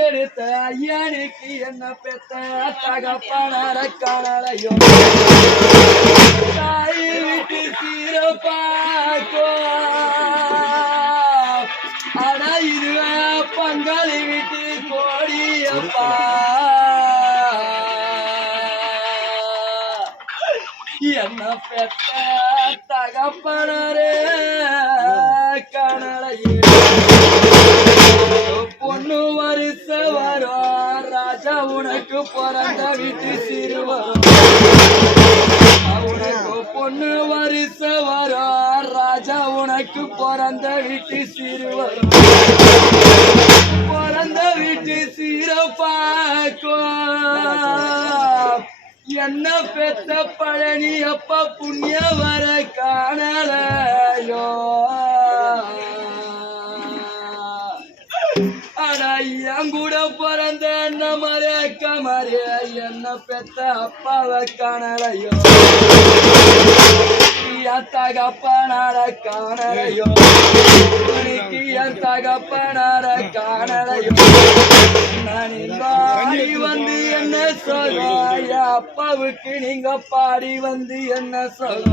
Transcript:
எடுத்த ஐயனுக்கு என்ன பெத்த? தகப்பனர காணலையோ தாய் விட்டு சீரப்பாக்கோ ஆனா இதுவே பங்காளி விட்டு கோடியப்பா. என்ன பெத்த? தகப்பனர பொண்ணு ராஜா உனக்கு பிறந்த வீட்டு சிறுவரும் உனக்கு பொண்ணு வருஷ வரும் ராஜா உனக்கு பிறந்த வீட்டு சிறுவரும் பிறந்த வீட்டு சிறப்பாக்கோ என்ன பெத்த பழனி அப்ப புண்ணிய வர காணலையோ? ஆனா என் கூட பிறந்த என்ன மறைக்க மறைய என்ன பெத்த அப்பாவை காணலையோ? என் தகப்பனார காணலையோ? உனக்கு என் தகப்பனார காணலையோ? பாடி வந்து என்ன சொல்லும் அப்பாவுக்கு நீங்க பாடி வந்து என்ன சொல்ல